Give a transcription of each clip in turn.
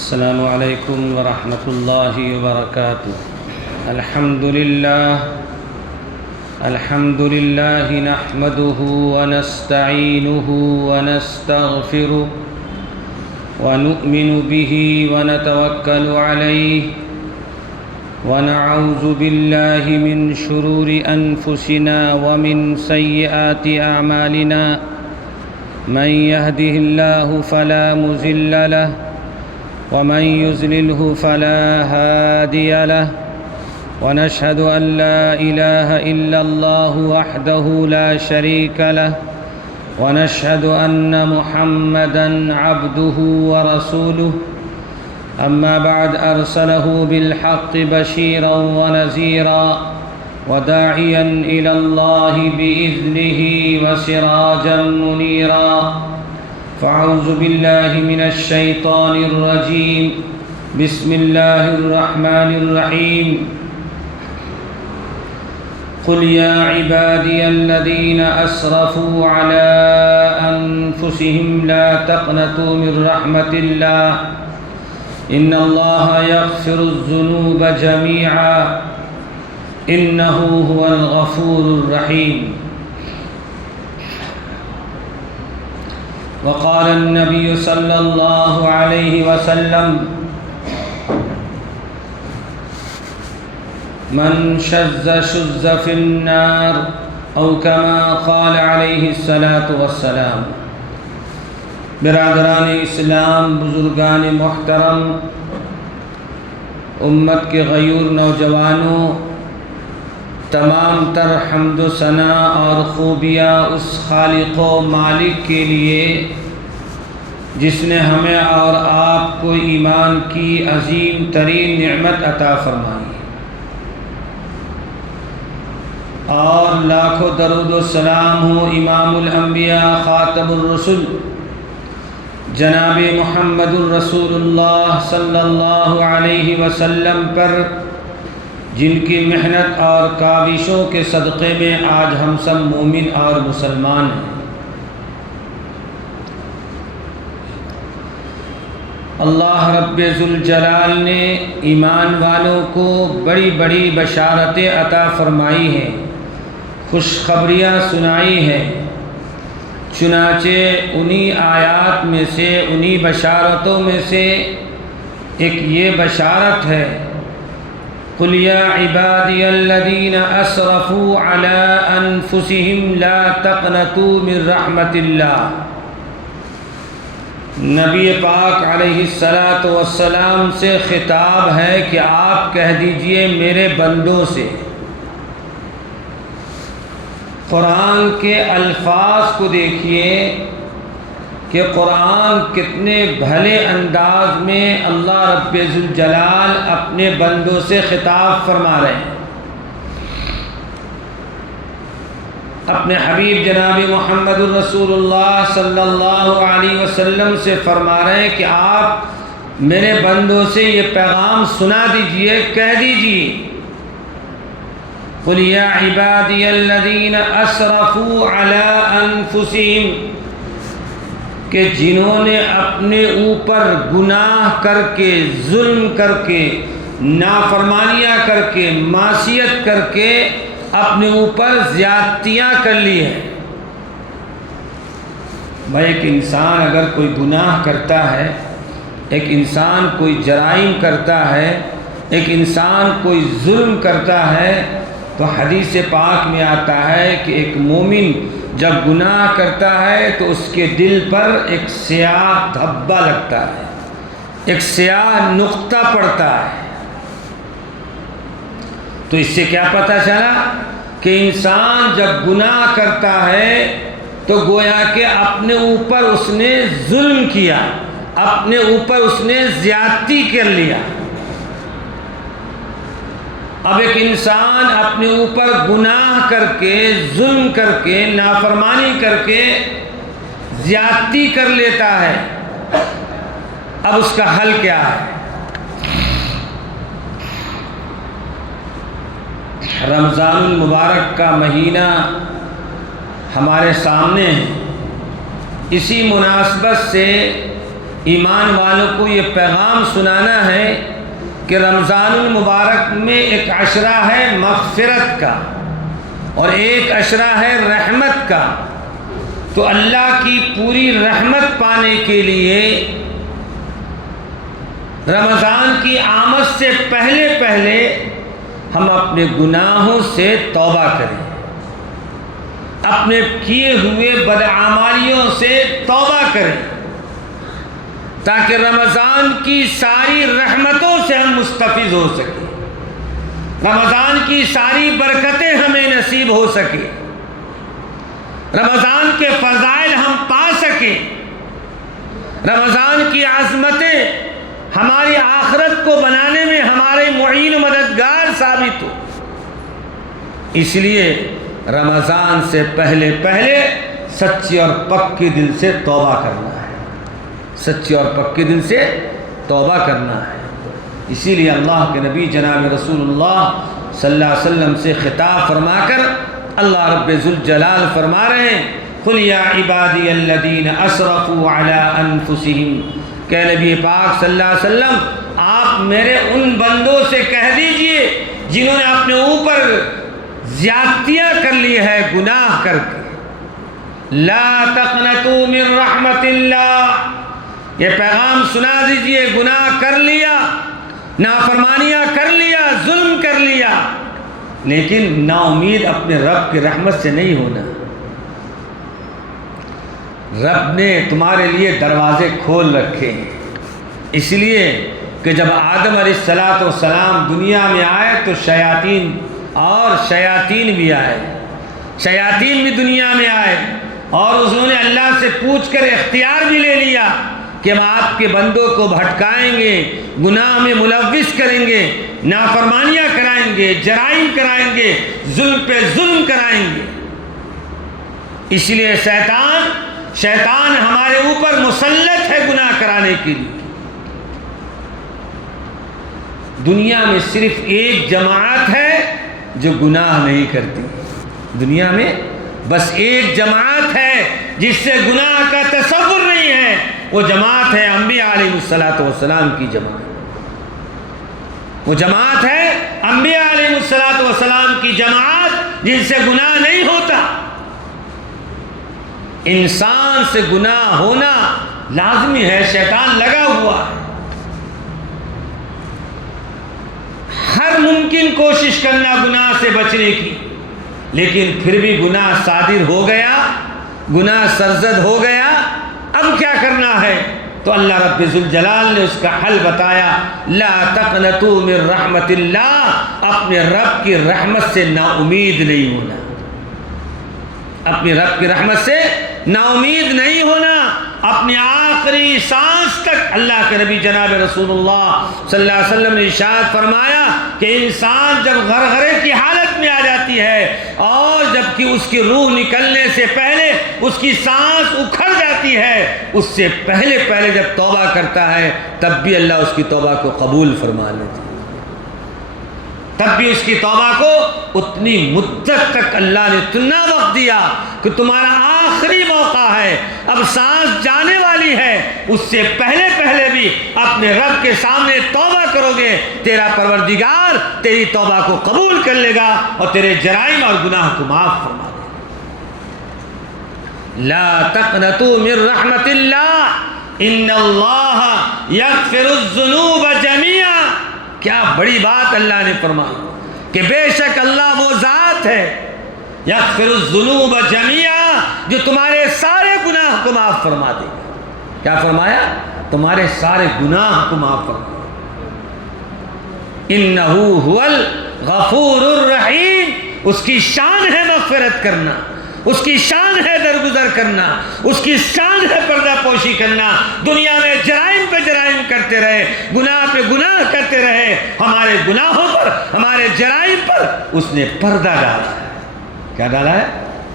السلام علیکم ورحمۃ اللہ وبرکاتہ۔ الحمد للہ نحمده ونستعینه ونستغفره ونؤمن به ونتوکل علیہ ونعوذ باللہ من شرور انفسنا ومن سیئات اعمالنا من يهده الله فلا مضل له ومن يضلله فلا هادي له ونشهد أن لا إله إلا الله وحده لا شريك له ونشهد أن محمدًا عبده ورسوله أما بعد أرسله بالحق بشيرا ونذيرا وداعيا إلى الله بإذنه وسراجا منيرا فأعوذ بالله من الشيطان الرجيم بسم الله الرحمن الرحيم قل يا عبادي الذين أسرفوا على أنفسهم لا تقنطوا من رحمة الله إن الله يغفر الذنوب جميعا إنه هو الغفور الرحيم وقال النبي صلى الله عليه وسلم من شذ شذ في النار أو كما قال عليه الصلاة والسلام۔ برادران اسلام، بزرگان محترم، امت کے غیور نوجوانوں، تمام تر حمد و ثنا اور خوبیاں اس خالق و مالک کے لیے جس نے ہمیں اور آپ کو ایمان کی عظیم ترین نعمت عطا فرمائی، اور لاکھوں درود و سلام ہو امام الانبیاء خاتم الرسل جناب محمد الرسول اللہ صلی اللہ علیہ وسلم پر، جن کی محنت اور کاوشوں کے صدقے میں آج ہم سب مومن اور مسلمان ہیں۔ اللہ رب ذوالجلال نے ایمان والوں کو بڑی بڑی بشارتیں عطا فرمائی ہیں، خوشخبریاں سنائی ہیں۔ چنانچہ انہی آیات میں سے، انہی بشارتوں میں سے ایک یہ بشارت ہے، قل یا عبادی الذین اسرفوا علی انفسہم لا تقنطوا من رحمت اللہ۔ نبی پاک علیہ السلام سے خطاب ہے کہ آپ کہہ دیجئے میرے بندوں سے۔ قرآن کے الفاظ کو دیکھیے کہ قرآن کتنے بھلے انداز میں اللہ رب ذوالجلال اپنے بندوں سے خطاب فرما رہے ہیں۔ اپنے حبیب جناب محمد الرسول اللہ صلی اللہ علیہ وسلم سے فرما رہے ہیں کہ آپ میرے بندوں سے یہ پیغام سنا دیجئے، کہہ دیجئے، قل یا عبادی الذین اسرفوا علی انفسہم، کہ جنہوں نے اپنے اوپر گناہ کر کے، ظلم کر کے، نافرمانیاں کر کے، معصیت کر کے اپنے اوپر زیادتیاں کر لی ہیں۔ بھائی ایک انسان اگر کوئی گناہ کرتا ہے، ایک انسان کوئی جرائم کرتا ہے، ایک انسان کوئی ظلم کرتا ہے، تو حدیث پاک میں آتا ہے کہ ایک مومن جب گناہ کرتا ہے تو اس کے دل پر ایک سیاہ دھبا لگتا ہے، ایک سیاہ نقطہ پڑتا ہے۔ تو اس سے کیا پتہ چلا کہ انسان جب گناہ کرتا ہے تو گویا کہ اپنے اوپر اس نے ظلم کیا، اپنے اوپر اس نے زیادتی کر لیا۔ اب ایک انسان اپنے اوپر گناہ کر کے، ظلم کر کے، نافرمانی کر کے زیادتی کر لیتا ہے، اب اس کا حل کیا ہے؟ رمضان المبارک کا مہینہ ہمارے سامنے ہے، اسی مناسبت سے ایمان والوں کو یہ پیغام سنانا ہے کہ رمضان المبارک میں ایک عشرہ ہے مغفرت کا اور ایک عشرہ ہے رحمت کا. تو اللہ کی پوری رحمت پانے کے لیے رمضان کی آمد سے پہلے پہلے ہم اپنے گناہوں سے توبہ کریں، اپنے کیے ہوئے بدعمالیوں سے توبہ کریں، تاکہ رمضان کی ساری رحمتوں سے ہم مستفیض ہو سکیں، رمضان کی ساری برکتیں ہمیں نصیب ہو سکیں، رمضان کے فضائل ہم پا سکیں، رمضان کی عظمتیں ہماری آخرت کو بنانے میں ہمارے معین و مددگار ثابت ہو. اس لیے رمضان سے پہلے پہلے سچے اور پکے دل سے توبہ کرنا ہے، سچے اور پکے دل سے توبہ کرنا ہے. اسی لیے اللہ کے نبی جناب رسول اللہ صلی اللہ علیہ وسلم سے خطاب فرما کر اللہ رب ذوالجلال فرما رہے ہیں قل یا عبادی الذین اسرفوا علی انفسہم، کہ نبی پاک صلی اللہ علیہ وسلم آپ میرے ان بندوں سے کہہ دیجئے جنہوں نے اپنے اوپر زیادتیاں کر لی ہے گناہ کر کے، لا تقنطوا من رحمت اللہ، یہ پیغام سنا دیجئے، گناہ کر لیا، نافرمانیاں کر لیا، ظلم کر لیا، لیکن نا امید اپنے رب کی رحمت سے نہیں ہونا. رب نے تمہارے لیے دروازے کھول رکھے ہیں، اس لیے کہ جب آدم علیہ السلام دنیا میں آئے تو شیاطین بھی آئے، شیاطین بھی دنیا میں آئے اور انہوں نے اللہ سے پوچھ کر اختیار بھی لے لیا کہ ہم آپ کے بندوں کو بھٹکائیں گے، گناہ میں ملوث کریں گے، نافرمانیاں کرائیں گے، جرائم کرائیں گے، ظلم پہ ظلم کرائیں گے. اس لیے شیطان ہمارے اوپر مسلط ہے گناہ کرانے کے لیے. دنیا میں صرف ایک جماعت ہے جو گناہ نہیں کرتی، دنیا میں بس ایک جماعت ہے جس سے گناہ کا تصور نہیں ہے، وہ جماعت ہے انبیاء علیہ السلام کی جماعت. وہ جماعت ہے انبیاء علیہ السلام کی جماعت جن سے گناہ نہیں ہوتا. انسان سے گناہ ہونا لازمی ہے، شیطان لگا ہوا ہے، ہر ممکن کوشش کرنا گناہ سے بچنے کی، لیکن پھر بھی گناہ صادر ہو گیا، گناہ سرزد ہو گیا، اب کیا کرنا ہے؟ تو اللہ رب ذوالجلال نے اس کا حل بتایا، لا تقنطوا من رحمت اللہ، اپنے رب کی رحمت سے نا امید نہیں ہونا، اپنی رب کی رحمت سے نا امید نہیں ہونا. اپنی آخری سانس تک اللہ کے نبی جناب رسول اللہ صلی اللہ علیہ وسلم نے ارشاد فرمایا کہ انسان جب غرغرے کی حالت میں آ جاتی ہے اور جب کہ اس کی روح نکلنے سے پہلے اس کی سانس اکھڑ جاتی ہے، اس سے پہلے جب توبہ کرتا ہے تب بھی اللہ اس کی توبہ کو قبول فرما لیتا ہے، تب بھی اس کی توبہ کو اتنی مدت تک اللہ نے اتنا وقت دیا کہ تمہارا آخری موقع ہے، اب سانس جانے والی ہے، اس سے پہلے بھی اپنے رب کے سامنے توبہ کرو گے، تیرا پروردگار تیری توبہ کو قبول کر لے گا اور تیرے جرائم اور گناہ کو معاف فرما دے گا. لا تقنطوا من رحمت اللہ ان اللہ یغفر الذنوب جميعا. کیا بڑی بات اللہ نے فرمائی کہ بے شک اللہ وہ ذات ہے یغفر الذنوب جميعا، جو تمہارے سارے گناہ کو معاف فرما دے گا. کیا فرمایا؟ تمہارے سارے گناہ کو معاف فرما. انہ هو الغفور الرحیم، اس کی شان ہے مغفرت کرنا، اس کی شان ہے درگزر کرنا، اس کی شان ہے پردہ پوشی کرنا. دنیا میں جرائم پہ جرائم کرتے رہے، گناہ پہ گناہ کرتے رہے، ہمارے گناہوں پر، ہمارے جرائم پر اس نے پردہ ڈالا ہے. کیا ڈالا ہے؟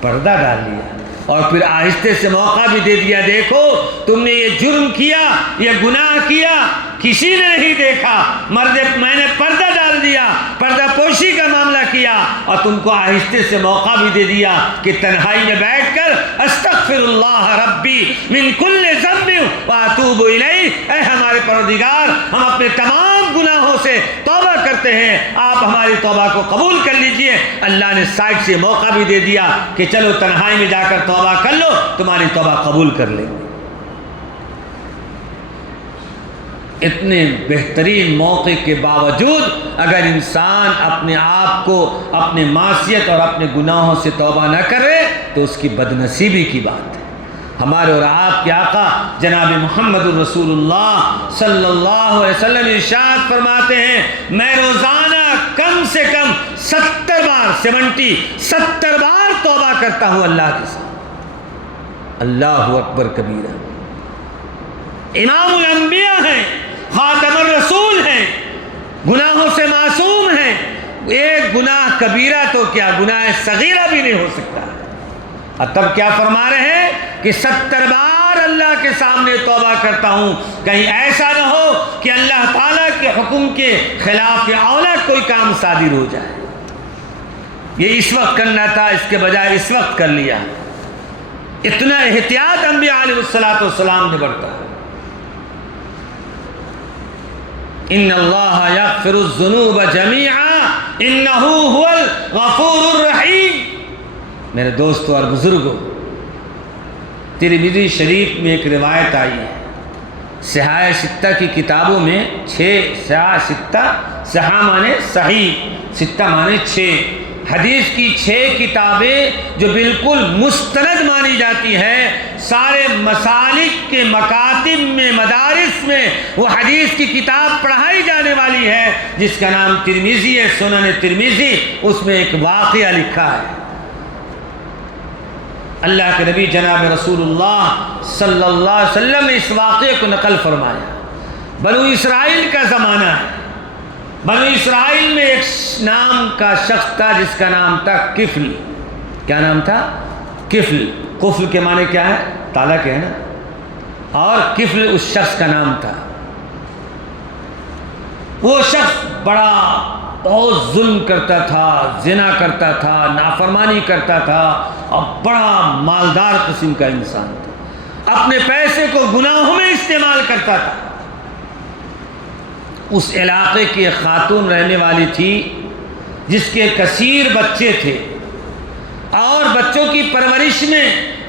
پردہ ڈال لیا، اور پھر آہستہ سے موقع بھی دے دیا، دیکھو تم نے یہ جرم کیا، یہ گناہ کیا، کسی نے نہیں دیکھا، میں نے پردہ ڈال دیا، پردہ پوشی کا معاملہ کیا، اور تم کو آہستہ سے موقع بھی دے دیا کہ تنہائی میں بیٹھ کر استغفر اللہ ربی من کل ذنب واتوب الیہ، اے ہمارے پروردگار ہم اپنے تمام گناہوں سے توبہ کرتے ہیں، آپ ہماری توبہ کو قبول کر لیجئے۔ اللہ نے سائڈ سے موقع بھی دے دیا کہ چلو تنہائی میں جا کر توبہ کر لو، تمہاری توبہ قبول کر لیں گے۔ اتنے بہترین موقع کے باوجود اگر انسان اپنے آپ کو اپنے معصیت اور اپنے گناہوں سے توبہ نہ کرے تو اس کی بدنصیبی کی بات ہے۔ ہمارے اور آپ کے آقا جناب محمد الرسول اللہ صلی اللہ علیہ وسلم ارشاد فرماتے ہیں، میں روزانہ کم سے کم 70 بار توبہ کرتا ہوں اللہ کے ساتھ۔ اللہ اکبر کبیرہ، امام الانبیاء ہیں، خاتم الرسول ہیں، گناہوں سے معصوم ہیں، ایک گناہ کبیرہ تو کیا گناہ صغیرہ بھی نہیں ہو سکتا۔ اور تب کیا فرما رہے ہیں کہ 70 بار اللہ کے سامنے توبہ کرتا ہوں، کہیں ایسا نہ ہو کہ اللہ تعالیٰ کے حکم کے خلاف اولا کوئی کام صادر ہو جائے۔ یہ اس وقت کرنا تھا، اس کے بجائے اس وقت کر لیا۔ اتنا احتیاط انبیاء علیہ السلام نے برتا۔ ان اللہ یغفر الذنوب جمیعا انہ هو الغفور الرحیم۔ میرے دوستو اور بزرگوں، ترمذی شریف میں ایک روایت آئی ہے، صحاح ستہ کی کتابوں میں 6 صحاح ستہ، صحاح مانے صحیح، ستہ مانے 6، حدیث کی 6 کتابیں جو بالکل مستند مانی جاتی ہے، سارے مسالک کے مکاتب میں، مدارس میں وہ حدیث کی کتاب پڑھائی جانے والی ہے جس کا نام ترمذی ہے، سنن ترمذی۔ اس میں ایک واقعہ لکھا ہے، اللہ کے نبی جناب رسول اللہ صلی اللہ علیہ وسلم نے اس واقعے کو نقل فرمایا۔ بنو اسرائیل کا زمانہ ہے، بنو اسرائیل میں ایک نام کا شخص تھا جس کا نام تھا کفل۔ کیا نام تھا؟ کفل۔ قفل کے معنی کیا ہے؟ تالا کے ہے نا، اور کفل اس شخص کا نام تھا۔ وہ شخص بہت ظلم کرتا تھا، زنا کرتا تھا، نافرمانی کرتا تھا، اور بڑا مالدار قسم کا انسان تھا، اپنے پیسے کو گناہوں میں استعمال کرتا تھا۔ اس علاقے کی ایک خاتون رہنے والی تھی جس کے کثیر بچے تھے، اور بچوں کی پرورش میں،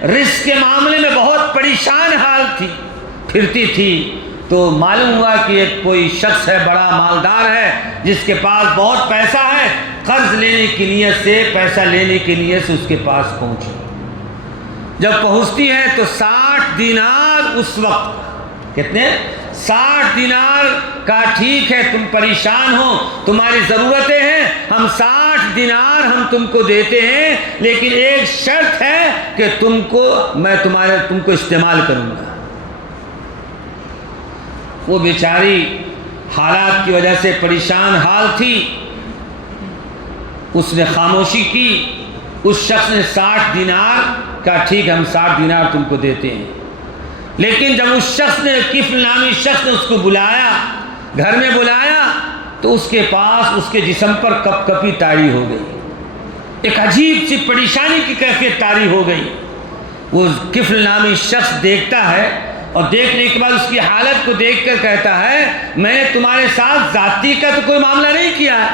رزق کے معاملے میں بہت پریشان حال تھی، پھرتی تھی۔ تو معلوم ہوا کہ ایک کوئی شخص ہے، بڑا مالدار ہے، جس کے پاس بہت پیسہ ہے، قرض لینے کی نیت سے، پیسہ لینے کی نیت سے اس کے پاس پہنچی۔ جب پہنچتی ہے تو 60 دینار اس وقت، کتنے؟ 60 دینار کا، ٹھیک ہے تم پریشان ہو، تمہاری ضرورتیں ہیں، ہم 60 دینار ہم تم کو دیتے ہیں، لیکن ایک شرط ہے کہ تم کو استعمال کروں گا۔ وہ بیچاری حالات کی وجہ سے پریشان حال تھی، اس نے خاموشی کی۔ اس شخص نے 60 دینار کا، ٹھیک ہم 60 دینار تم کو دیتے ہیں، لیکن جب اس شخص نے، کفل نامی شخص نے اس کو بلایا، گھر میں بلایا، تو اس کے پاس، اس کے جسم پر کپ کپی طاری ہو گئی، ایک عجیب سی پریشانی کی کیفیت طاری ہو گئی۔ وہ کفل نامی شخص دیکھتا ہے، اور دیکھنے کے بعد اس کی حالت کو دیکھ کر کہتا ہے، میں نے تمہارے ساتھ ذاتی کا تو کوئی معاملہ نہیں کیا ہے،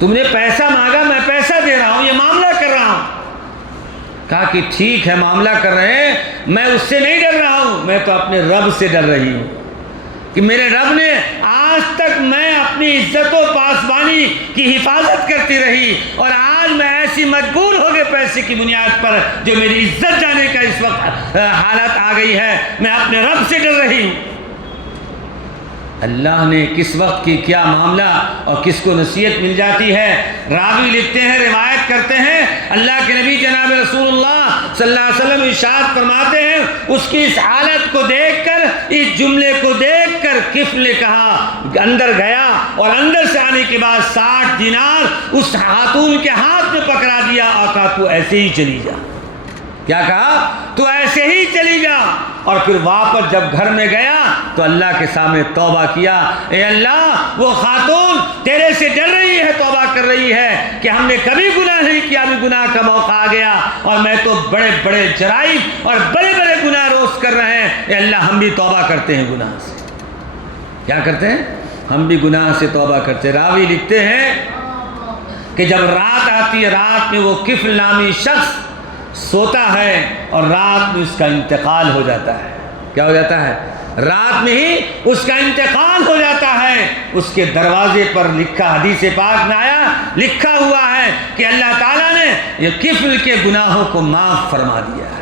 تم نے پیسہ مانگا، میں پیسہ دے رہا ہوں، یہ معاملہ کر رہا ہوں۔ کہا کہ ٹھیک ہے معاملہ کر رہے ہیں، میں اس سے نہیں ڈر رہا ہوں، میں تو اپنے رب سے ڈر رہی ہوں کہ میرے رب نے آج تک میں اپنی عزت و پاسبانی کی حفاظت کرتی رہی، اور آج میں ایسی مجبور ہو گئے پیسے کی بنیاد پر، جو میری عزت جانے کا اس وقت حالت آ گئی ہے، میں اپنے رب سے ڈر رہی ہوں۔ اللہ نے کس وقت کی کیا معاملہ اور کس کو نصیحت مل جاتی ہے۔ راوی لکھتے ہیں، روایت کرتے ہیں، اللہ کے نبی جناب رسول اللہ صلی اللہ علیہ وسلم ارشاد فرماتے ہیں، اس کی اس حالت کو دیکھ کر، اس جملے کو دیکھ کر کفل نے کہا، اندر گیا، اور اندر سے آنے کے بعد 60 دینار اس خاتون کے ہاتھ میں پکڑا دیا، اور کہا تو ایسے ہی چلی جا۔ کیا کہا؟ تو ایسے ہی چلی جا، اور پھر واپس جب گھر میں گیا تو اللہ کے سامنے توبہ کیا، اے اللہ وہ خاتون تیرے سے ڈر رہی ہے، توبہ کر رہی ہے کہ ہم نے کبھی گناہ نہیں کیا، ابھی گناہ کا موقع آ گیا اور میں تو بڑے بڑے جرائم اور بڑے بڑے گناہ روز کر رہے ہیں، اے اللہ ہم بھی توبہ کرتے ہیں گناہ سے۔ کیا کرتے ہیں؟ ہم بھی گناہ سے توبہ کرتے ہیں۔ راوی لکھتے ہیں کہ جب رات آتی ہے، رات میں وہ کفل نامی شخص سوتا ہے اور رات میں اس کا انتقال ہو جاتا ہے۔ کیا ہو جاتا ہے؟ رات میں ہی اس کا انتقال ہو جاتا ہے۔ اس کے دروازے پر لکھا، حدیث پاک میں آیا، لکھا ہوا ہے کہ اللہ تعالیٰ نے یہ کفل کے گناہوں کو معاف فرما دیا ہے۔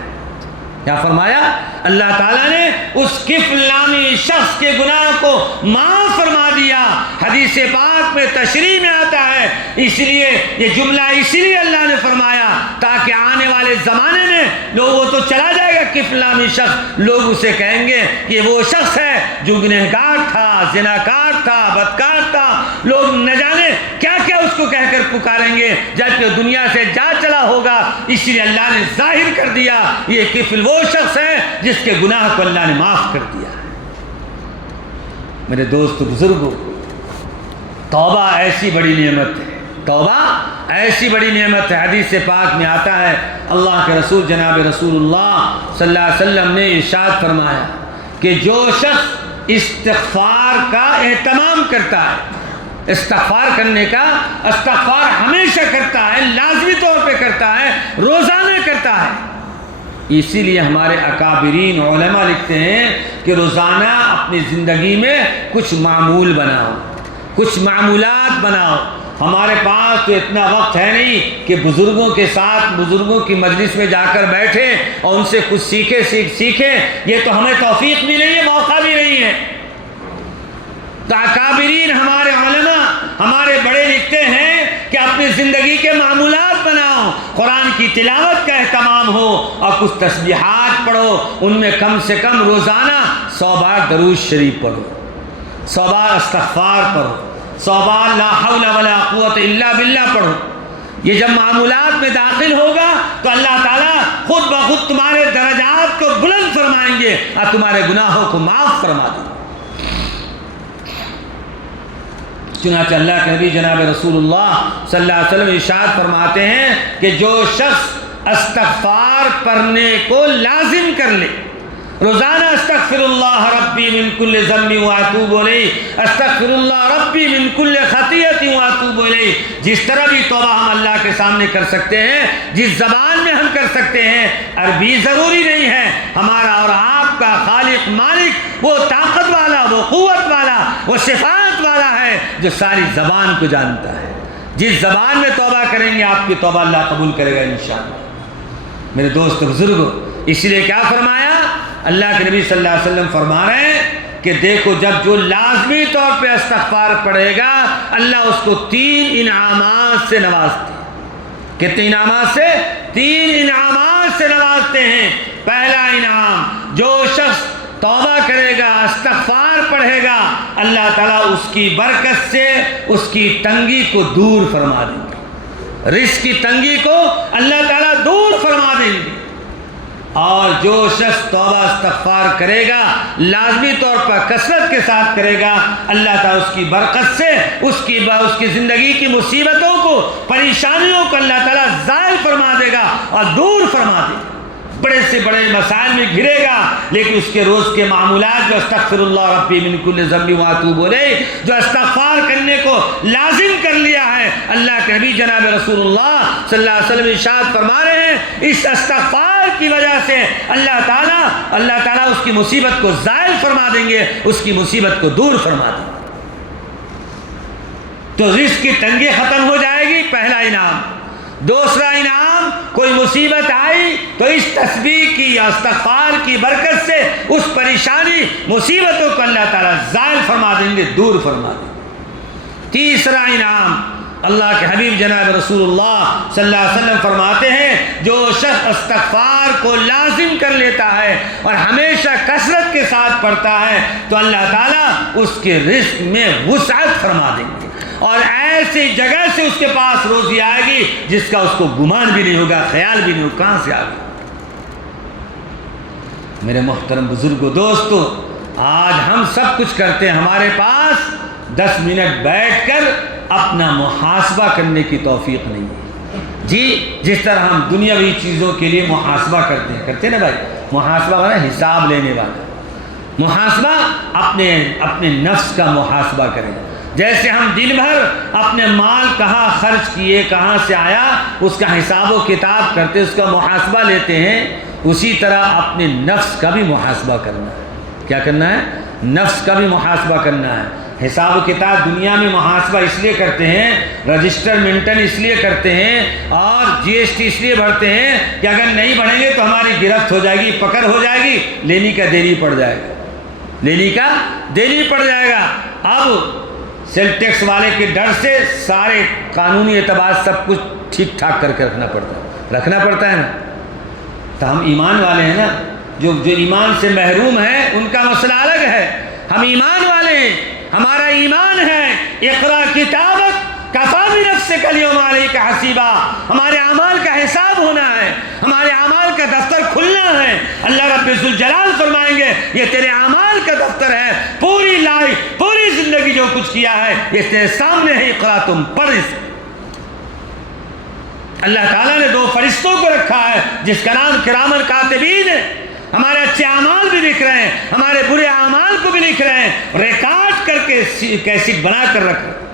کیا فرمایا؟ اللہ تعالیٰ نے اس کفل نامی شخص کے گناہ کو معاف فرما دیا۔ حدیث پاک میں تشریح میں آتا ہے، اس لیے یہ جملہ اسی لیے اللہ نے فرمایا تاکہ آنے والے زمانے میں وہ تو چلا جائے گا کفل نامی شخص، لوگ اسے کہیں گے کہ یہ وہ شخص ہے جو گنہگار تھا، زناکار تھا، بدکار تھا، لوگ نہ جانے کیا کیا اس کو کہہ کر پکاریں گے جبکہ دنیا سے جا چلا ہوگا۔ اس لیے اللہ نے ظاہر کر دیا یہ کفل وہ شخص ہے جس کے گناہ کو اللہ نے معاف کر دیا ہے۔ میرے دوست بزرگوں، توبہ ایسی بڑی نعمت ہے، توبہ ایسی بڑی نعمت ہے۔ حدیث پاک میں آتا ہے، اللہ کے رسول جناب رسول اللہ صلی اللہ علیہ وسلم نے ارشاد فرمایا کہ جو شخص استغفار کا اہتمام کرتا ہے، استغفار کرنے کا، استغفار ہمیشہ کرتا ہے، لازمی طور پہ کرتا ہے، روزانہ کرتا ہے۔ اسی لیے ہمارے اکابرین علماء لکھتے ہیں کہ روزانہ اپنی زندگی میں کچھ معمول بناؤ، کچھ معمولات بناؤ۔ ہمارے پاس تو اتنا وقت ہے نہیں کہ بزرگوں کے ساتھ، بزرگوں کی مجلس میں جا کر بیٹھے اور ان سے کچھ سیکھیں، یہ تو ہمیں توفیق بھی نہیں ہے، موقع بھی نہیں ہے۔ تو اکابرین ہمارے علماء، ہمارے بڑے لکھتے ہیں کہ اپنی زندگی کے معمولات بناؤ، قرآن کی تلاوت کا اہتمام ہو اور کچھ تسبیحات پڑھو، ان میں کم سے کم روزانہ 100 بار درود شریف پڑھو، 100 بار استغفار پڑھو، 100 بار لا حول ولا قوت الا باللہ پڑھو۔ یہ جب معمولات میں داخل ہوگا تو اللہ تعالیٰ خود بخود تمہارے درجات کو بلند فرمائیں گے اور تمہارے گناہوں کو معاف فرما دیں گے۔ چنانچہ اللہ کے نبی جناب رسول اللہ صلی اللہ علیہ وسلم ارشاد فرماتے ہیں کہ جو شخص استغفار پڑھنے کو لازم کر لے، روزانہ استغفر اللہ ربی من کل ذنب واتوب الیہ، استغفر اللہ ربی من کل خطیئۃ واتوب الیہ، جس طرح بھی توبہ ہم اللہ کے سامنے کر سکتے ہیں، جس زبان میں ہم کر سکتے ہیں، عربی ضروری نہیں ہے، ہمارا اور آپ کا خالق مالک وہ طاقت والا، وہ قوت والا، وہ صفات والا ہے جو ساری زبان کو جانتا ہے۔ جس زبان میں توبہ کریں گے آپ کی توبہ اللہ قبول کرے گا انشاءاللہ۔ میرے دوست بزرگوں، اس لیے کیا فرمایا؟ اللہ کے نبی صلی اللہ علیہ وسلم فرما رہے ہیں کہ دیکھو جب جو لازمی طور پہ استغفار پڑھے گا اللہ اس کو 3 انعامات سے نوازتے ہیں۔ کتنے انعامات سے؟ 3 انعامات سے نوازتے ہیں۔ پہلا انعام، جو شخص توبہ کرے گا، استغفار پڑھے گا، اللہ تعالیٰ اس کی برکت سے اس کی تنگی کو دور فرما دیں گے، رزق کی تنگی کو اللہ تعالیٰ دور فرما دیں گے۔ اور جو شخص توبہ استغفار کرے گا، لازمی طور پر کثرت کے ساتھ کرے گا، اللہ تعالیٰ اس کی برکت سے اس کی زندگی کی مصیبتوں کو، پریشانیوں کو اللہ تعالیٰ زائل فرما دے گا اور دور فرما دے گا۔ بڑے سے بڑے مسائل میں گھرے گا لیکن اس کے روز کے معمولات جو استغفر اللہ ربی من کل ذنب واتوب الیہ، جو استغفار کرنے کو لازم کر لیا ہے، اللہ کے نبی جناب رسول اللہ صلی اللہ علیہ وسلم ارشاد فرما رہے ہیں اس استغفار کی وجہ سے اللہ تعالیٰ اس کی مصیبت کو زائل فرما دیں گے، اس کی مصیبت کو دور فرما دیں گے۔ تو رزق کی تنگی ختم ہو جائے گی، پہلا انعام۔ دوسرا انعام، کوئی مصیبت آئی تو اس تسبیح کی یا استغفار کی برکت سے اس پریشانی مصیبتوں کو اللہ تعالیٰ زائل فرما دیں گے، دور فرما دیں گے۔ تیسرا انعام، اللہ کے حبیب جناب رسول اللہ صلی اللہ علیہ وسلم فرماتے ہیں جو شخص استغفار کو لازم کر لیتا ہے اور ہمیشہ کثرت کے ساتھ پڑھتا ہے تو اللہ تعالیٰ اس کے رزق میں وسعت فرما دیں گے اور ایسی جگہ سے اس کے پاس روزی آئے گی جس کا اس کو گمان بھی نہیں ہوگا، خیال بھی نہیں ہوگا، کہاں سے آ گئی۔ میرے محترم بزرگوں، دوستو، آج ہم سب کچھ کرتے ہیں، ہمارے پاس 10 منٹ بیٹھ کر اپنا محاسبہ کرنے کی توفیق نہیں ہے۔ جی، جس طرح ہم دنیاوی چیزوں کے لیے محاسبہ کرتے ہیں نا بھائی، محاسبہ والا حساب لینے والا، محاسبہ اپنے نفس کا محاسبہ کریں۔ جیسے ہم دن بھر اپنے مال کہاں خرچ کیے، کہاں سے آیا، اس کا حساب و کتاب کرتے، اس کا محاسبہ لیتے ہیں، اسی طرح اپنے نفس کا بھی محاسبہ کرنا ہے۔ کیا کرنا ہے؟ نفس کا بھی محاسبہ کرنا ہے۔ حساب و کتاب دنیا میں محاسبہ اس لیے کرتے ہیں، رجسٹر مینٹین اس لیے کرتے ہیں، اور GST اس لیے بھرتے ہیں کہ اگر نہیں بڑھیں گے تو ہماری گرفت ہو جائے گی، پکڑ ہو جائے گی، لینے کا دیری پڑ جائے گا، لینے کا دیری پڑ جائے گا۔ اب سیل ٹیکس والے کے ڈر سے سارے قانونی اعتبار سب کچھ ٹھیک ٹھاک کر کے رکھنا پڑتا ہے نا۔ تو ہم ایمان والے ہیں نا، جو ایمان سے محروم ہیں ان کا مسئلہ الگ ہے۔ ہم ایمان والے ہیں، ہمارا ایمان ہے اقرا کتابک کفا بنفسک الیوم علیک حسیبا، ہمارے اعمال کا حساب ہونا ہے، ہمارے اعمال کا دفتر کھلنا ہے۔ اللہ رب ذوالجلال فرمائیں گے یہ تیرے اعمال کا دفتر ہے، پوری لائف، پوری زندگی جو کچھ کیا ہے یہ تیرے سامنے ہے، اقرا تم پڑھ۔ اللہ تعالیٰ نے 2 فرشتوں کو رکھا ہے جس کا نام کرامن کاتبین ہے، ہمارے اچھے اعمال بھی لکھ رہے ہیں، ہمارے برے اعمال کو بھی لکھ رہے ہیں، ریکارڈ کر کے کیسٹ بنا کر رکھ رہے ہیں۔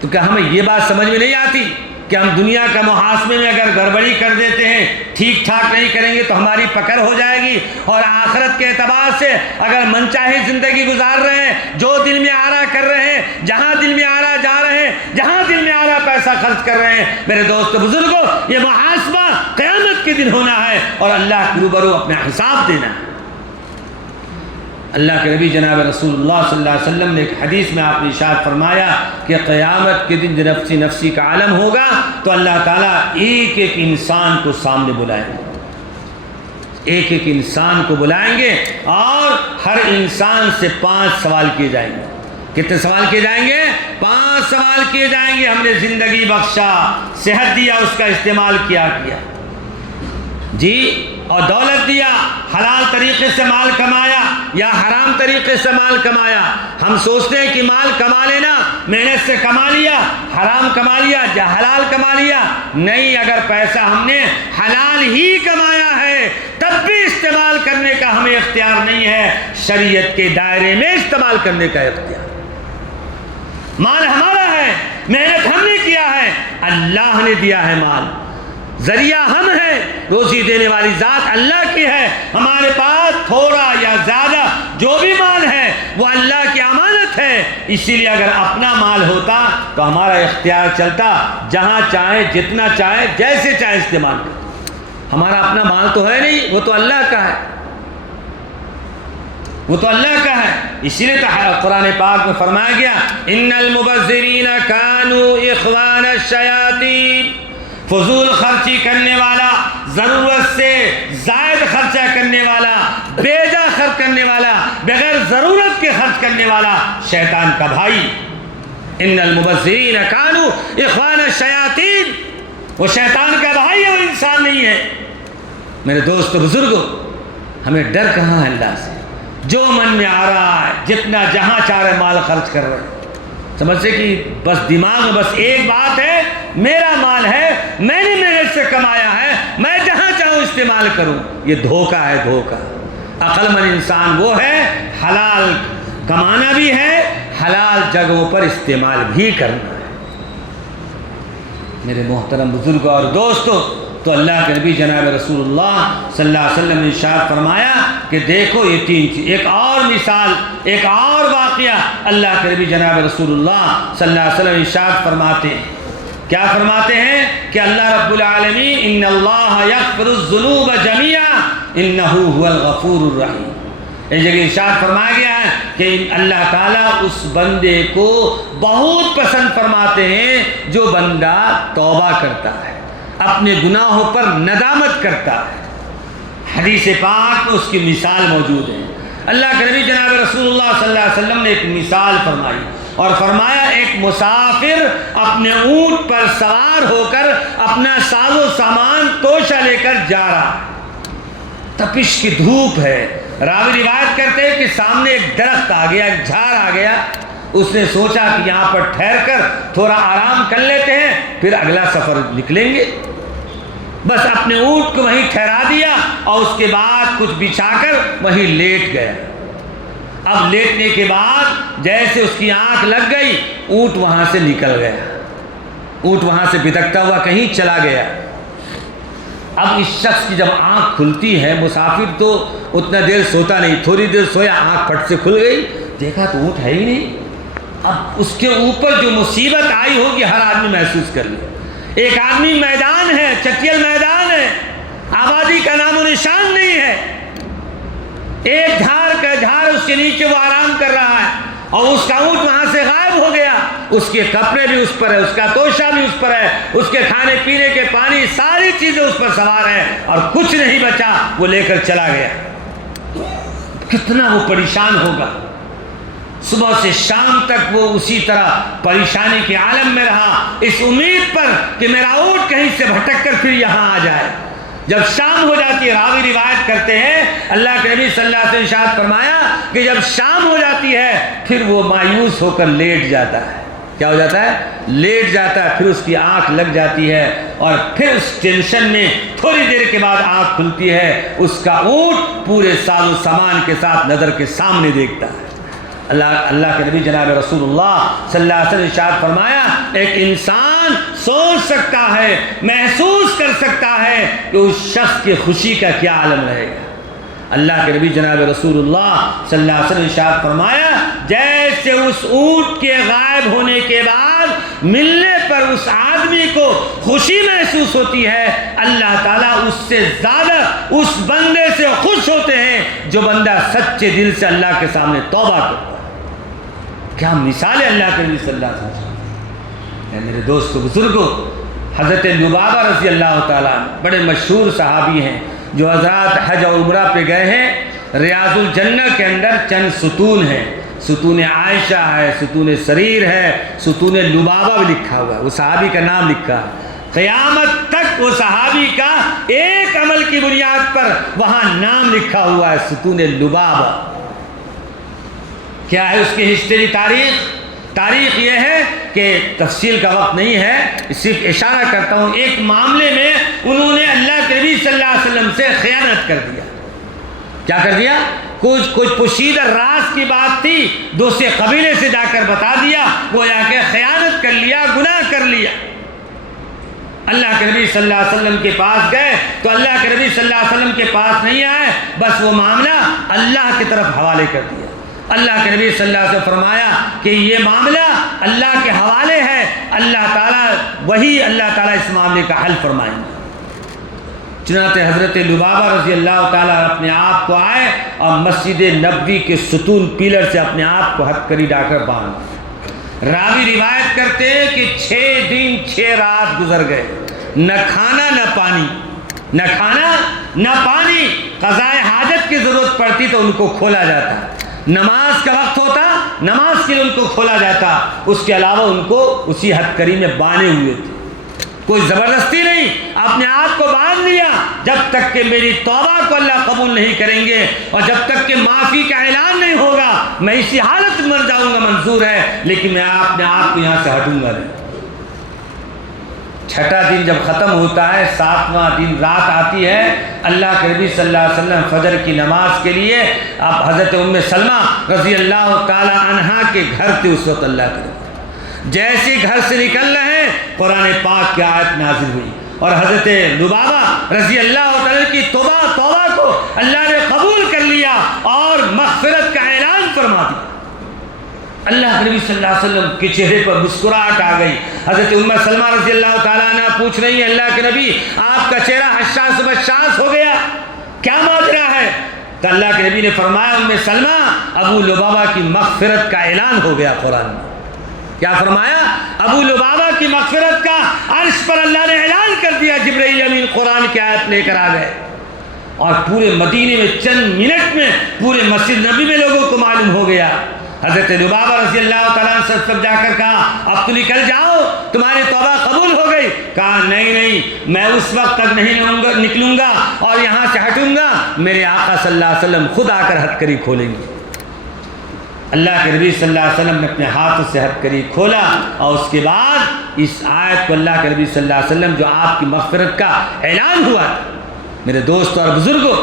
تو کیا ہمیں یہ بات سمجھ میں نہیں آتی کہ ہم دنیا کا محاسبے میں اگر گڑبڑی کر دیتے ہیں، ٹھیک ٹھاک نہیں کریں گے تو ہماری پکڑ ہو جائے گی، اور آخرت کے اعتبار سے اگر من چاہے زندگی گزار رہے ہیں، جو دل میں آ رہا کر رہے ہیں، جہاں دل میں آ رہا جا رہے ہیں، جہاں دل میں آ رہا پیسہ خرچ کر رہے ہیں، میرے دوست بزرگوں، یہ محاسبہ قیامت کے دن ہونا ہے اور اللہ کے روبرو اپنا حساب دینا ہے۔ اللہ کے نبی جناب رسول اللہ صلی اللہ علیہ وسلم نے ایک حدیث میں آپ نے ارشاد فرمایا کہ قیامت کے دن نفسی نفسی کا عالم ہوگا تو اللہ تعالیٰ ایک ایک انسان کو سامنے بلائیں گے، ایک ایک انسان کو بلائیں گے، اور ہر انسان سے 5 سوال کیے جائیں گے۔ کتنے سوال کیے جائیں گے؟ 5 سوال کیے جائیں گے۔ ہم نے زندگی بخشا، صحت دیا، اس کا استعمال کیا جی، اور دولت دیا، حلال طریقے سے مال کمایا یا حرام طریقے سے مال کمایا۔ ہم سوچتے ہیں کہ مال کما لینا، محنت سے کما لیا، حرام کما لیا یا حلال کما لیا، نہیں، اگر پیسہ ہم نے حلال ہی کمایا ہے تب بھی استعمال کرنے کا ہمیں اختیار نہیں ہے، شریعت کے دائرے میں استعمال کرنے کا اختیار۔ مال ہمارا ہے، محنت ہم نے کیا ہے، اللہ نے دیا ہے مال، ذریعہ ہم ہیں، روزی دینے والی ذات اللہ کی ہے۔ ہمارے پاس تھوڑا یا زیادہ جو بھی مال ہے وہ اللہ کی امانت ہے، اسی لیے اگر اپنا مال ہوتا تو ہمارا اختیار چلتا، جہاں چاہے، جتنا چاہے، جیسے چاہے استعمال کریں۔ ہمارا اپنا مال تو ہے نہیں، وہ تو اللہ کا ہے، وہ تو اللہ کا ہے۔ اسی لیے قرآن پاک میں فرمایا گیا ان المبذرین کانوا اخوان الشیاطین، فضول خرچی کرنے والا، ضرورت سے زائد خرچہ کرنے والا، بے جا خرچ کرنے والا، بغیر ضرورت کے خرچ کرنے والا شیطان کا بھائی۔ ان المبذرین کانوا اخوان الشیاطین، وہ شیطان کا بھائی ہے، وہ انسان نہیں ہے۔ میرے دوست بزرگوں، ہمیں ڈر کہاں ہے اللہ سے؟ جو من میں آ رہا ہے، جتنا جہاں چاہ رہے مال خرچ کر رہے ہیں، سمجھتے کہ بس دماغ میں بس ایک بات ہے، میرا مال ہے، میں نے محنت سے کمایا ہے، میں جہاں چاہوں استعمال کروں۔ یہ دھوکہ ہے، دھوکہ۔ عقل مند انسان وہ ہے حلال کمانا بھی ہے، حلال جگہوں پر استعمال بھی کرنا ہے۔ میرے محترم بزرگوں اور دوستوں، تو اللہ کے نبی جناب رسول اللہ صلی اللہ علیہ وسلم نے ارشاد فرمایا کہ دیکھو یہ 3 چیز، ایک اور مثال، ایک اور واقعہ اللہ کے نبی جناب رسول اللہ صلی اللہ علیہ وسلم ارشاد فرماتے ہیں۔ کیا فرماتے ہیں کہ اللہ رب العالمین ان اللہ یغفر الذنوب جميعا انہ هو الغفور الرحیم، اس جگہ ارشاد فرمایا گیا ہے کہ اللہ تعالیٰ اس بندے کو بہت پسند فرماتے ہیں جو بندہ توبہ کرتا ہے، اپنے گناہوں پر ندامت کرتا ہے۔ حدیث پاک میں اس کی مثال موجود ہے۔ اللہ کے نبی جناب رسول اللہ صلی اللہ علیہ وسلم نے ایک مثال فرمائی اور فرمایا ایک مسافر اپنے اونٹ پر سوار ہو کر اپنا ساز و سامان توشہ لے کر جا رہا ہے، تپش کی دھوپ ہے. راوی روایت کرتے ہیں کہ سامنے ایک درخت آ گیا, ایک جھاڑ آ گیا. اس نے سوچا کہ یہاں پر ٹھہر کر تھوڑا آرام کر لیتے ہیں, پھر اگلا سفر نکلیں گے. بس اپنے اونٹ کو وہیں ٹھہرا دیا اور اس کے بعد کچھ بچھا کر وہیں لیٹ گیا. اب لیٹنے کے بعد جیسے اس کی آنکھ لگ گئی, اونٹ وہاں سے نکل گیا. اونٹ وہاں سے بھٹکتا ہوا کہیں چلا گیا. اب اس شخص کی جب آنکھ کھلتی ہے, مسافر تو اتنا دیر سوتا نہیں, تھوڑی دیر سویا, آنکھ پھٹ سے کھل گئی, دیکھا تو اونٹ ہے ہی نہیں. اب اس کے اوپر جو مصیبت آئی ہوگی ہر آدمی محسوس کر لے. ایک آدمی میدان ہے, چٹیل میدان ہے, آبادی کا نام و نشان نہیں ہے, ایک جھاڑ کا جھاڑ اس کے نیچے وہ آرام کر رہا ہے, اور اس کا اونٹ وہاں سے غائب ہو گیا. اس کے کپڑے بھی اس پر ہے, اس کا توشہ بھی اس پر ہے, اس کے کھانے پینے کے پانی ساری چیزیں اس پر سوار ہیں, اور کچھ نہیں بچا, وہ لے کر چلا گیا. کتنا وہ پریشان ہوگا. صبح سے شام تک وہ اسی طرح پریشانی کے عالم میں رہا, اس امید پر کہ میرا اونٹ کہیں سے بھٹک کر پھر یہاں آ جائے. جب شام ہو جاتی ہے, راوی روایت کرتے ہیں اللہ کے نبی صلی اللہ علیہ وسلم نے ارشاد فرمایا کہ جب شام ہو جاتی ہے پھر وہ مایوس ہو کر لیٹ جاتا ہے. کیا ہو جاتا ہے؟ لیٹ جاتا ہے. پھر اس کی آنکھ لگ جاتی ہے, اور پھر اس ٹینشن میں تھوڑی دیر کے بعد آنکھ کھلتی ہے, اس کا اونٹ پورے ساز و سامان کے ساتھ نظر کے سامنے دیکھتا ہے. اللہ کے نبی جناب رسول اللہ صلی اللہ علیہ وسلم نے ارشاد فرمایا, ایک انسان سوچ سکتا ہے, محسوس کر سکتا ہے کہ اس شخص کی خوشی کا کیا عالم رہے گا. اللہ کے نبی جناب رسول اللہ صلی اللہ علیہ وسلم نے ارشاد فرمایا, جیسے اس اونٹ کے غائب ہونے کے بعد ملنے پر اس آدمی کو خوشی محسوس ہوتی ہے, اللہ تعالیٰ اس سے زیادہ اس بندے سے خوش ہوتے ہیں جو بندہ سچے دل سے اللہ کے سامنے توبہ کرتا ہے. کیا مثال ہے اللہ کے نبی صلی اللہ علیہ وسلم. میرے دوستو بزرگوں, حضرت لبابہ رضی اللہ تعالیٰ بڑے مشہور صحابی ہیں, جو حضرات حج اور عمرہ پہ گئے ہیں. ریاض الجنہ کے اندر چند ستون ہیں, ستون عائشہ ہے, ستون سریر ہے, ستون لبابہ بھی لکھا ہوا ہے, وہ صحابی کا نام لکھا ہے. قیامت تک وہ صحابی کا ایک عمل کی بنیاد پر وہاں نام لکھا ہوا ہے, ستون لبابہ. کیا ہے اس کی ہسٹری, تاریخ یہ ہے کہ تفصیل کا وقت نہیں ہے, صرف اشارہ کرتا ہوں. ایک معاملے میں انہوں نے اللہ کے نبی صلی اللہ علیہ وسلم سے خیانت کر دیا. کیا کر دیا؟ کچھ پوشیدہ راز کی بات تھی, دوسرے قبیلے سے جا کر بتا دیا, وہ جا کے خیانت کر لیا, گناہ کر لیا. اللہ کے نبی صلی اللہ علیہ وسلم کے پاس گئے تو اللہ کے نبی صلی اللہ علیہ وسلم کے پاس نہیں آئے, بس وہ معاملہ اللہ کی طرف حوالے کر دیا. اللہ کے نبی صلی اللہ علیہ وسلم فرمایا کہ یہ معاملہ اللہ کے حوالے ہے, اللہ تعالیٰ اس معاملے کا حل فرمائیں گے. چنانچہ حضرت لبابہ رضی اللہ تعالیٰ اپنے آپ کو آئے اور مسجد نبوی کے ستون پیلر سے اپنے آپ کو ہتھکڑی ڈال کر باندھ. راوی روایت کرتے ہیں کہ 6 دن 6 رات گزر گئے, نہ کھانا نہ پانی. قضائے حاجت کی ضرورت پڑتی تو ان کو کھولا جاتا, نماز کا وقت ہوتا نماز کے لیے ان کو کھولا جاتا, اس کے علاوہ ان کو اسی ہتھکڑی میں باندھے ہوئے تھے. کوئی زبردستی نہیں, اپنے آپ کو باندھ لیا, جب تک کہ میری توبہ کو اللہ قبول نہیں کریں گے اور جب تک کہ معافی کا اعلان نہیں ہوگا میں اسی حالت میں مر جاؤں گا, منظور ہے, لیکن میں اپنے آپ کو یہاں سے ہٹوں گا نہیں. 6واں دن جب ختم ہوتا ہے, 7واں دن رات آتی ہے, اللہ کے نبی صلی اللہ علیہ وسلم فجر کی نماز کے لیے اب حضرت ام سلمہ رضی اللہ تعالی عنہا کے گھر تھے اس وقت. اللہ کے نبی جیسے گھر سے نکل رہے ہیں قرآن پاک کی آیت نازل ہوئی, اور حضرت لبابہ رضی اللہ تعالی کی توبہ کو اللہ نے قبول کر لیا اور مغفرت کا اعلان فرما دیا. اللہ کے نبی صلی اللہ علیہ وسلم کے چہرے پر مسکراہٹ آ گئی. حضرت ام سلمہ رضی اللہ تعالیٰ عنہ پوچھ رہی ہیں, اللہ کے نبی آپ کا چہرہ حشاش بشاش ہو گیا, کیا ماجرا ہے؟ تو اللہ کے نبی نے فرمایا, ام سلمہ ابو لبابہ کی مغفرت کا اعلان ہو گیا. قرآن میں کیا فرمایا؟ ابو لبابہ کی مغفرت کا عرش پر اللہ نے اعلان کر دیا. جبرائیل امین قرآن کی آیت لے کر آ گئے, اور پورے مدینے میں چند منٹ میں پورے مسجد نبی میں لوگوں کو معلوم ہو گیا. حضرت لبابہ رضی اللہ تعالیٰ عنہ سے سب جا کر کہا اب تو نکل جاؤ، تمہاری توبہ قبول ہو گئی۔ کہا نہیں، میں اس وقت تک نہیں نکلوں گا اور یہاں سے ہٹوں گا، میرے آقا صلی اللہ علیہ وسلم خود آ کر ہتھکڑی کھولیں گے۔ اللہ کے نبی صلی اللہ علیہ وسلم نے اپنے ہاتھوں سے ہتھکڑی کھولا اور اس کے بعد اس آیت کو اللہ کے نبی صلی اللہ علیہ وسلم جو آپ کی مغفرت کا اعلان ہوا تھا، میرے دوستوں اور بزرگوں،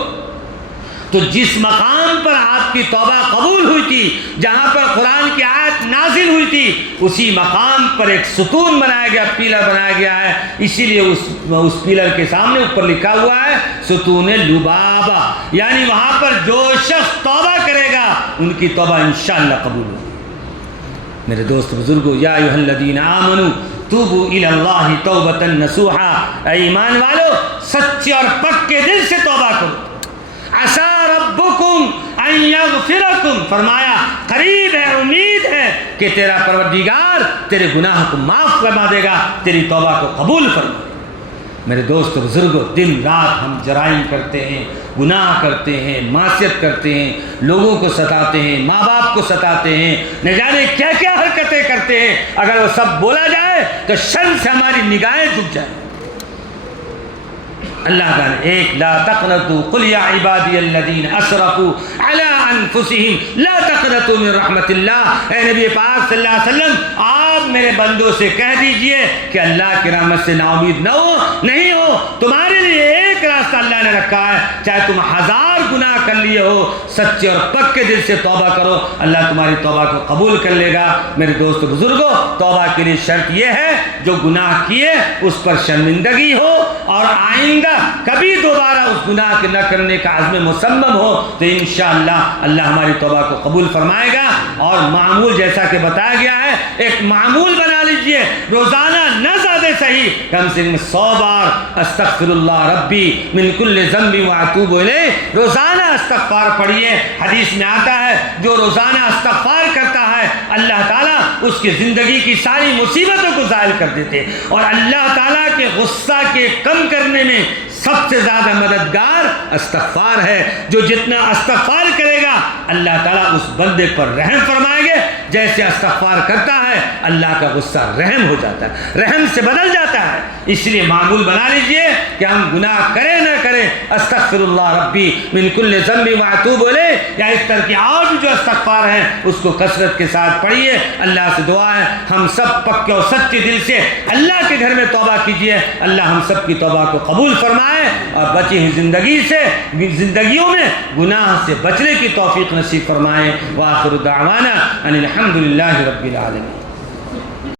تو جس مقام پر آپ کی توبہ قبول ہوئی تھی، جہاں پر قرآن کی آیت نازل ہوئی تھی، اسی مقام پر ایک ستون بنایا گیا، پیلر بنایا گیا ہے۔ اسی لیے اس پیلر کے سامنے اوپر لکھا ہوا ہے ستون لبابہ، یعنی وہاں پر جو شخص توبہ کرے گا ان کی توبہ انشاءاللہ قبول ہوگی۔ میرے دوست بزرگوں، یا ایھا الذین آمنوا توبوا الی اللہ توبۃ نصوحا، اے ایمان والو سچے اور پکے دل سے توبہ کرو۔ عسیٰ ربکم ان یغفرکم، فرمایا قریب ہے، امید ہے کہ تیرا پروردگار تیرے گناہ کو معاف فرما دے گا، تیری توبہ کو قبول فرما دے گا۔ میرے دوست بزرگوں، دن رات ہم جرائم کرتے ہیں، گناہ کرتے ہیں، معصیت کرتے ہیں، لوگوں کو ستاتے ہیں، ماں باپ کو ستاتے ہیں، نہ جانے کیا کیا حرکتیں کرتے ہیں۔ اگر وہ سب بولا جائے تو شرم سے ہماری نگاہیں جھک جائیں۔ اللہ تعالیٰ ایک لا تقنطوا قل یا عبادی الذین اسرفوا علی انفسہم لا تقنطوا من رحمت اللہ، اے نبی پاک صلی اللہ علیہ وسلم آپ میرے بندوں سے کہہ دیجئے کہ اللہ کی رحمت سے نا امید نہ ہو، نہیں ہو۔ تمہارے لیے ایک راستہ اللہ نے رکھا ہے، چاہے تم ہزار گناہ کر لیے ہو، سچے اور پکے دل سے توبہ کرو، اللہ تمہاری توبہ کو قبول کر لے گا۔ میرے دوست بزرگوں، توبہ کے لیے شرط یہ ہے جو گناہ کیے اس پر شرمندگی ہو اور آئندہ کبھی دوبارہ اس گناہ کے نہ کرنے کا عزم مصمم ہو، تو انشاءاللہ اللہ ہماری توبہ کو قبول فرمائے گا۔ اور معمول جیسا کہ بتایا گیا ہے، ایک معمول بنا لیجئے، روزانہ نہ زیادہ صحیح کم سے کم 100 بار استغفر اللہ ربی من کل ذنب واتوب الیہ، روزانہ استغفار پڑھیے۔ حدیث میں آتا ہے جو روزانہ استغفار کرتا ہے اللہ تعالیٰ اس کی زندگی کی ساری مصیبتوں کو زائل کر دیتے، اور اللہ تعالیٰ کے غصہ کے کم کرنے میں سب سے زیادہ مددگار استغفار ہے۔ جو جتنا استغفار کرے گا اللہ تعالیٰ اس بندے پر رحم فرمائیں گے، جیسے استغفار کرتا ہے اللہ کا غصہ رحم ہو جاتا ہے، رحم سے بدل جاتا ہے۔ اس لیے معمول بنا لیجئے کہ ہم گناہ کریں نہ کریں استغفر اللہ ربی من کل ذنب واتوب الیہ، یا اس طرح کی اور بھی جو استغفار ہیں اس کو کثرت کے ساتھ پڑھیے۔ اللہ سے دعا ہے ہم سب پکے اور سچے دل سے اللہ کے گھر میں توبہ کیجئے، اللہ ہم سب کی توبہ کو قبول فرمائے اور بچی ہوئی زندگیوں میں گناہ سے بچنے کی توفیق نصیب فرمائے۔ وآخر دعوانا ان الحمد للہ رب العالمین۔